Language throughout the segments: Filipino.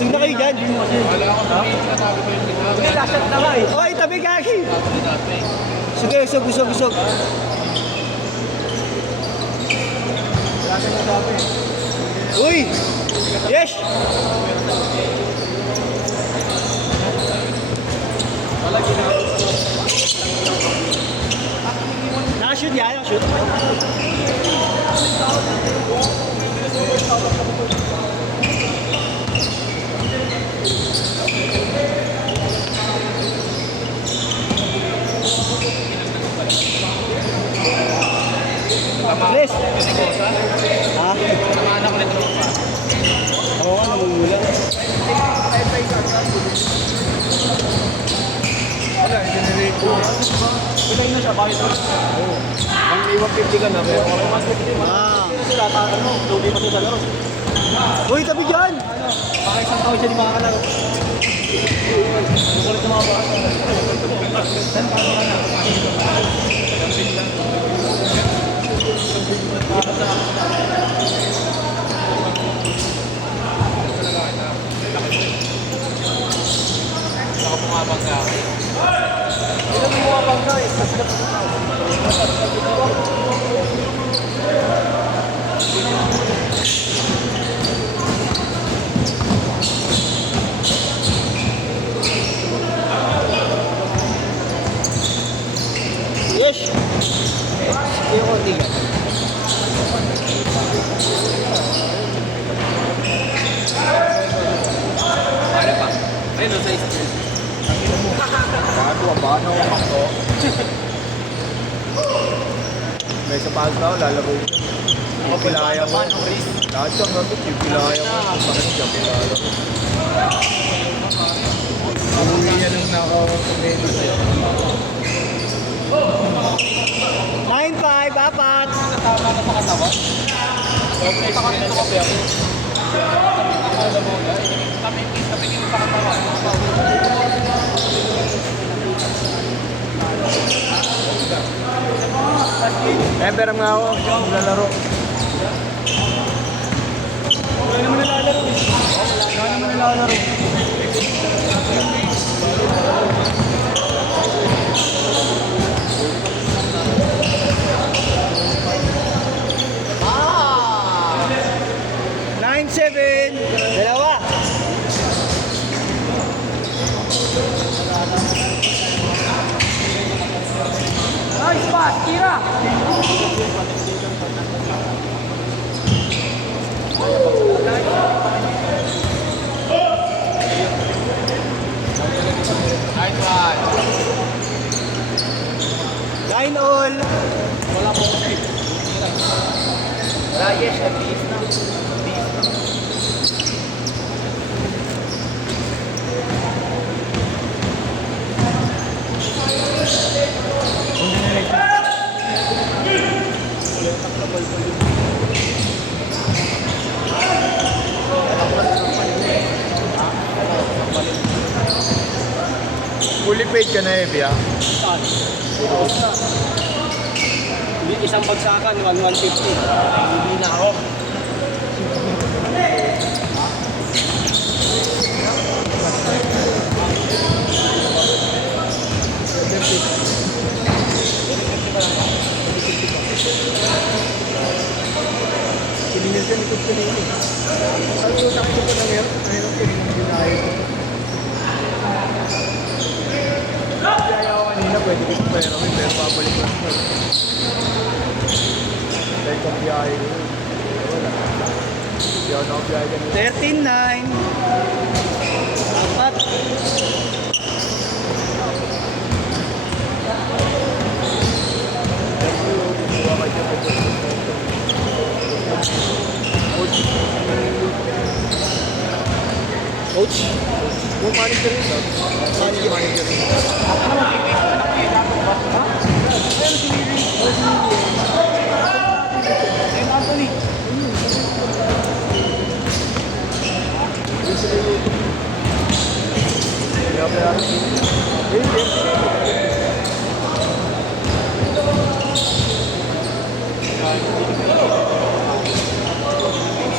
Sige na kayo dyan. Wala ako sabihin, sinasabi ko yung ginawa. Hindi, lasat na nga eh. Okay, tabi kaki. Sige, usog. Uy! Yes! Nakashoot yan, nakashoot. Chris! Ha? Tamaan ako nito pa. Oo nga, namumula. Wala, generate ko. Pilay na siya, bakit? Oo. Ang may 150 ka na, pero 150 Ah. sila, lugi pa sa laro. Uy, tabi dyan! Baka isang taon siya di makakalaro. Makulit na mga baka. Saan pa ka na? Baka bumabangga. Ilan mo bumabangga eh? Yes! Sige ko, hindi ka. Ano pa? Ayun, sa isa. Bago ako makto. May sapatos na ako, lalaro ko. Pilaya ko. Lahat siyang gamit, yung pilaya ko. Bakit siya pilaya ko? Uwi yan ang nakakamento sa'yo. 9-5, apat! Natama ka sa katawan? Okay, sa kanito kasi ako. Kami sa katawan. Pero nga ako, lalaro. Wala naman nalalaro eh. Wala naman nalalaro. Ah! 9-7. Dalawa. Nice pass, tira! Nice one. 9 all. Wala po kasi. Wala, yes, nag-biis na. Fully paid ka na, Evia. Isang bagsakan, 150. Hindi na ako. Siningil ka likod ko na yun eh. Sabi ko, takto ko na ngayon. Ayun ang pinag-ginaya ko. Kaya ako kanina, pwede ko pero babalik ko na. Dahil kong biyahe ko. Wala. Hindi ako nakabiyahe kanina. 13-9. Apat. Buwa ka dyan, Coach. Yung manager rin, manager rin. Anthony.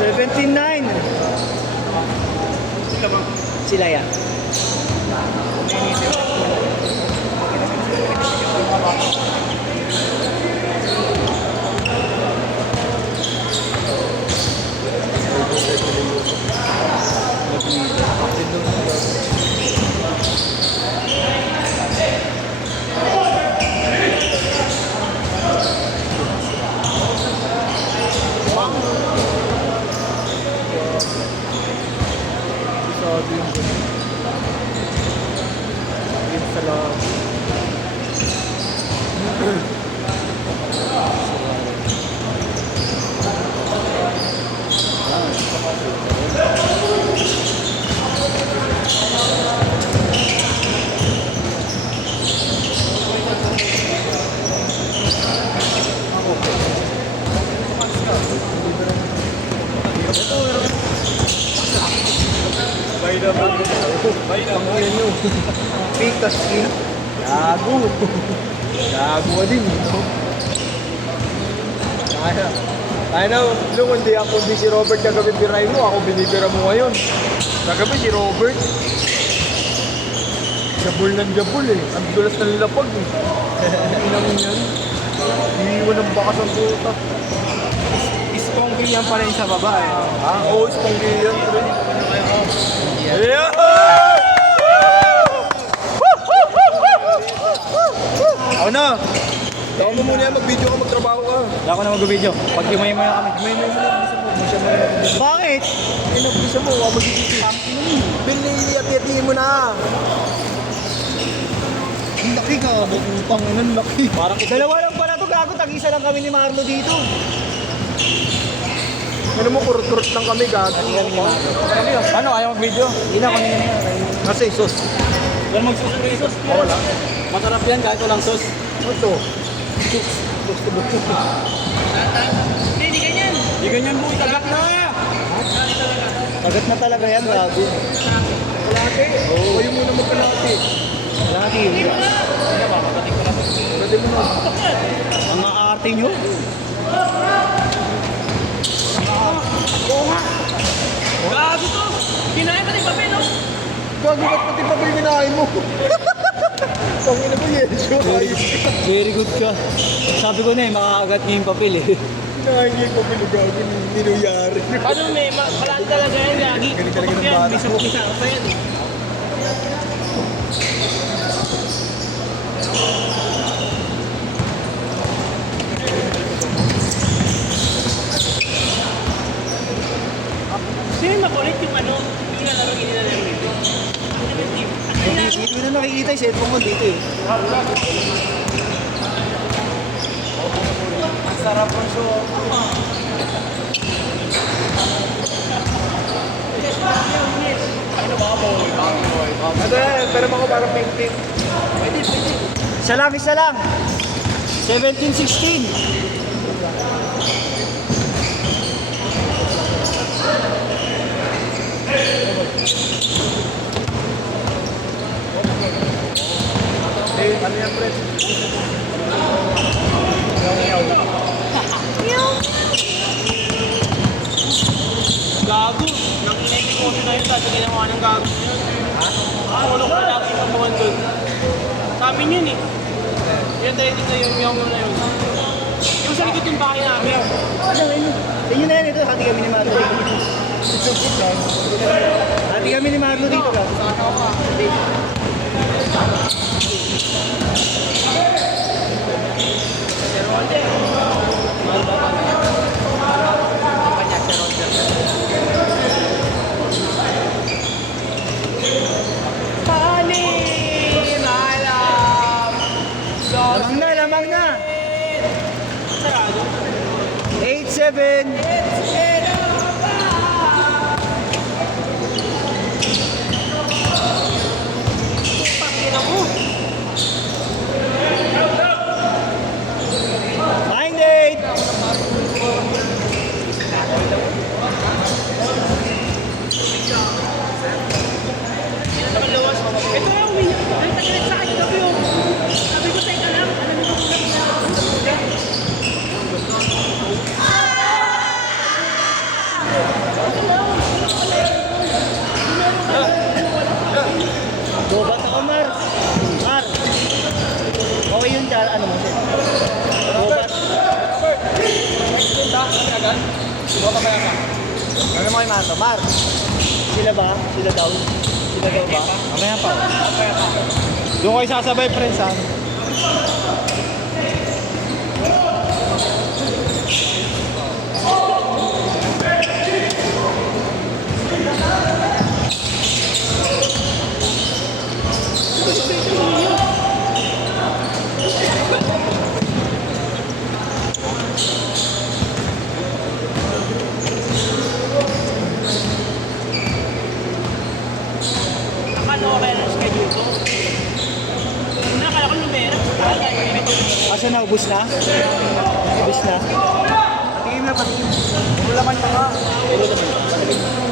$17-9. Sila yan. Sabi yung ganun. Yun sa lang. Pangyan nyo. Pitas skin. Gago. Gago ka din. Kaya na, Lung, hindi si Robert kagabi biray mo. Ako binibira mo ngayon. Kagabi si Robert. Jabul ng jabul eh. Ang dulas ng lapag eh. Inang yan. Iiwan ng bakas ang puta. Ispongki yan pa rin sa baba eh. Oo, ispongki yan. Yeah! Ako na! Ako mo muna yan, mag-video ka, magtrabaho ka. Wala ko na mag-video. Pag himay mo na kami. May mo na, Bakit? bisa mo, ako mag-video. Binili-ati-ati mo na. Ang laki ka. Utang na, laki. Parang dalawa lang pala to. Gago, tag-isa lang kami ni Marlo dito. Ano mo, kurot-kurot lang kami, gago. Ano, ayaw mag-video? Hindi na, kanina na yan. Kasi, sus. Yan mag-sus ng sus. Wala. Masarap yan kahit walang sus. Ano to? Gusto mo. Hindi ganyan. Hindi ganyan buhay. Tagat na. Tagat na talaga yan, gago. Kalate. Oo. Kayo muna magkalate. Lagi. Pwede mo na. Ang aarte nyo. Gago to. Kinain pati papel, no? Gago ba't pati pa yung kinain mo? Pangina mo, Yensyo. Very good ka. Sabi ko na eh, makakagat niya yung papel eh. Kinain niya yung papilugago ni Ninuyari. Ano may palaan talaga yan lagi. Galing talaga ng bata. May sabok-isa pa yan. Sino nakulit yung ano? Hindi na lang nila ng video. Dito na nakikita yung cellphone mo dito eh. Ang sarap po so. Ano yan? Pero ako parang pink-pink. Isa lang, isa lang. 17-16. Eh, ano yan, pre? Gago. Nanginay yung kotse na yun. Tapos ginawa ng gago na yun. Kulong ko lagi yung mga doon. Sa amin yun eh. Yan tayo dito yung na yun. Yung sa likod yung bahay namin. Inyo na yan ito. Hati kami ni Marlo dito. Hati kami ni Marlo dito. Lamang na, lamang na. Sarado. 8-7. Pakina mo. Find it. Hindi na naman lawas. Ito nga umiyak. Ay, tagilit sa akin gabi yun. Sabi ko, teka lang. Alam mo kung Bobat ako, Mar. Mar. Okay yun dyan, ano mo siya? Bobat. Ano mo kay Marto? Mar. Sila ba? Sila daw? Sila daw ba? Mamaya pa. Doon kayo sasabay, friends, ha? Akala ko kaya ng schedule ko. Akala ko numero. Kaso na, ubus na? Ubus na? Patingin na, patingin. Puro laman pa nga. Puro naman.